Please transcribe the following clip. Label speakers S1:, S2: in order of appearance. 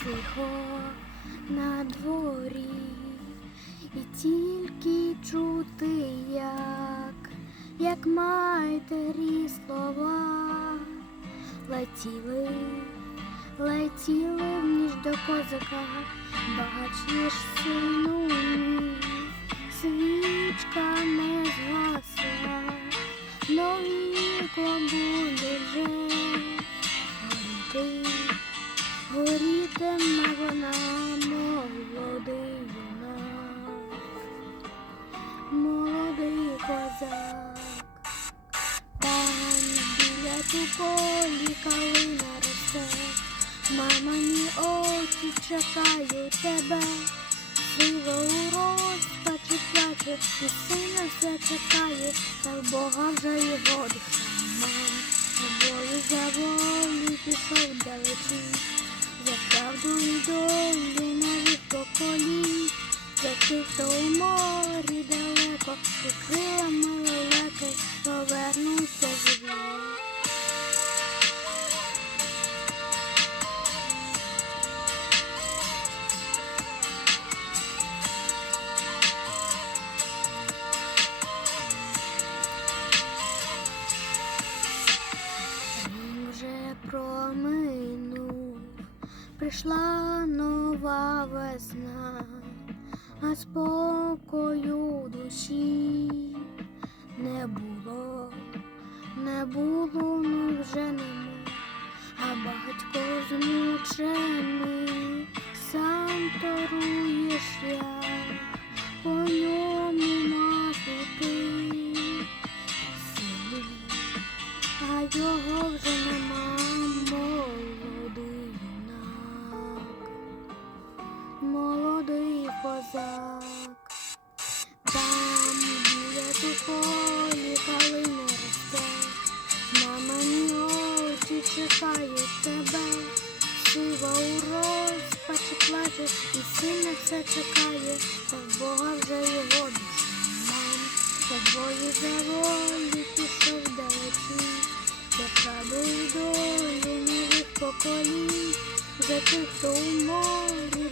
S1: тихо на дворі, і тільки чути, як, як майтері слова летіли, летіли в ніч до козака, бачиш, сину мій, біля туполі калина росте, мамині очі чекають тебе, сила у розпачі плаче, і сина все чекає, та Бога вже його душа мам, тобою за волю пішов далечі. За правду і долю нових поколінь, за тих, хто у морі далеко, прийшла нова весна, а спокою душі не було, не було, ну вже нема, а батько змучений, сам торує шлях, по ньому машу ти. Сили а його вже нема молодий козак, там біля туполі калина росте, мамині очі чекають тебе, сива у розпачі плаче, і сильно все чекає, та в Бога вже його мам, тобою за волю пішов далечі. За правду і долю нових поколінь, за тих, хто у морі